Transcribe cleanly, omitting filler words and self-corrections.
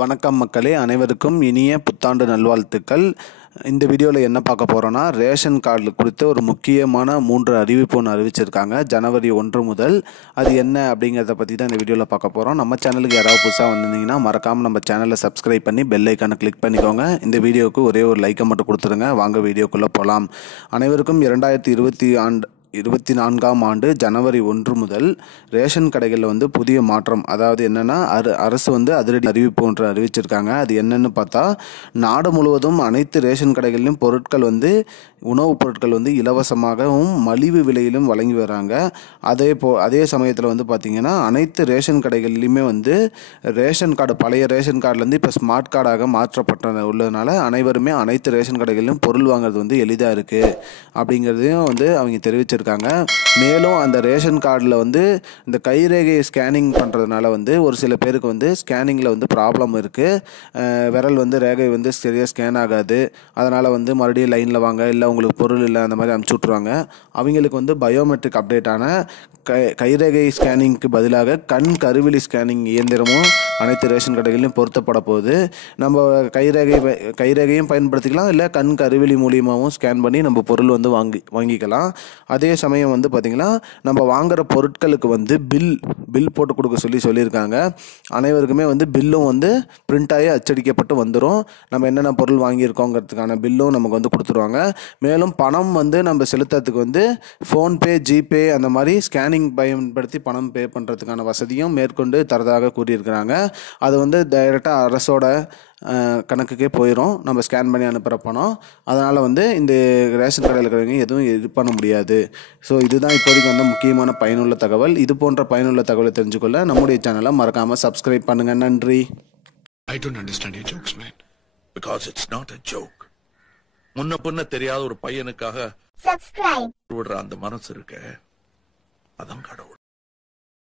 வணக்கம் மக்களே, அனைவருக்கும் இனிய புத்தாண்டு நல்வாழ்த்துக்கள். இந்த வீடியோவில் என்ன பார்க்க போகிறோன்னா, ரேஷன் கார்டு குறித்த ஒரு முக்கியமான 3 அறிவிப்பு ஒன்று அறிவிச்சிருக்காங்க ஜனவரி 1 முதல். அது என்ன அப்படிங்கிறத பற்றி தான் இந்த வீடியோவில் பார்க்க போகிறோம். நம்ம சேனலுக்கு யாராவது புதுசாக வந்திருந்தீங்கன்னா மறக்காமல் நம்ம சேனலை சப்ஸ்கிரைப் பண்ணி பெல் ஐக்கானை கிளிக் பண்ணிக்கோங்க. இந்த வீடியோவுக்கு ஒரே ஒரு லைக்கை மட்டும் கொடுத்துருங்க. வாங்க வீடியோக்குள்ளே போகலாம். அனைவருக்கும் 2024ஆம் ஆண்டு ஜனவரி 1 முதல் ரேஷன் கடைகளில் புதிய மாற்றம், அதாவது என்னென்னா அரசு அதிரடி அறிவிப்பு ஒன்று அறிவிச்சிருக்காங்க. அது என்னென்னு பார்த்தா, நாடு முழுவதும் அனைத்து ரேஷன் கடைகளிலும் பொருட்கள் உணவுப் பொருட்கள் இலவசமாகவும் மலிவு விலையிலும் வழங்கி வராங்க. அதே சமயத்தில் பார்த்திங்கன்னா அனைத்து ரேஷன் கடைகள்லையுமே ரேஷன் கார்டு, பழைய ரேஷன் கார்டுலேருந்து இப்போ ஸ்மார்ட் கார்டாக மாற்றப்பட்ட உள்ளதுனால அனைவருமே அனைத்து ரேஷன் கடைகளிலும் பொருள் வாங்குறது எளிதாக இருக்குது அப்படிங்கிறதையும் அவங்க தெரிவிச்சிருக்காங்க. மேலும் அந்த ரேஷன் கார்டில் இந்த கைரேகை ஸ்கேனிங் பண்ணுறதுனால ஒரு சில பேருக்கு ஸ்கேனிங்கில் ப்ராப்ளம் இருக்குது. விரல் ரேகை சரியாக ஸ்கேன் ஆகாது. அதனால் மறுபடியும் லைனில் வாங்க, இல்லை உங்களுக்கு பொருள் இல்லை, அந்த மாதிரி அனுப்பிச்சி விட்ருவாங்க. அவங்களுக்கு பயோமெட்ரிக் அப்டேட்டான கைரேகை ஸ்கேனிங்க்கு பதிலாக கண் கருவிழி ஸ்கேனிங் இயந்திரமும் அனைத்து ரேஷன் கடைகளிலும் பொருத்தப்பட போகுது. நம்ம கைரேகையும் பயன்படுத்திக்கலாம், இல்லை கண் கருவிழி மூலியமாகவும் ஸ்கேன் பண்ணி நம்ம பொருள் வாங்கிக்கலாம். அதே சமயம் பார்த்திங்கன்னா நம்ம வாங்குகிற பொருட்களுக்கு பில் போட்டு கொடுக்க சொல்லியிருக்காங்க. அனைவருக்குமே பில்லும் பிரிண்ட் ஆகி அச்சடிக்கப்பட்டு வந்துடும். நம்ம என்னென்ன பொருள் வாங்கியிருக்கோங்கிறதுக்கான பில்லும் நமக்கு கொடுத்துருவாங்க. மேலும் பணம் நம்ம செலுத்துறதுக்கு ஃபோன்பே, ஜிபே அந்த மாதிரி ஸ்கேனிங் பயன்படுத்தி பணம் பே பண்ணுறதுக்கான வசதியும் மேற்கொண்டு தரதாக கூறியிருக்கிறாங்க. அது டைரெக்டாக அரசோட கணக்குக்கே போயிடும், நம்ம ஸ்கேன் பண்ணி அனுப்புகிற பணம். அதனால் இந்த ரேஷன் கடையில் இருக்கிறவங்க எதுவும் இது பண்ண முடியாது. ஸோ இதுதான் இப்போதைக்கு முக்கியமான பயனுள்ள தகவல். இது போன்ற பயனுள்ள தகவலை தெரிஞ்சுக்கொள்ள நம்முடைய சேனலை மறக்காமல் சப்ஸ்கிரைப் பண்ணுங்கள். நன்றி. I don't understand your jokes, man. Because it's not a joke. முன்ன பின்ன தெரியாத ஒரு பையனுக்காக விடுற அந்த மனசு இருக்க, அதான் கடவுள்.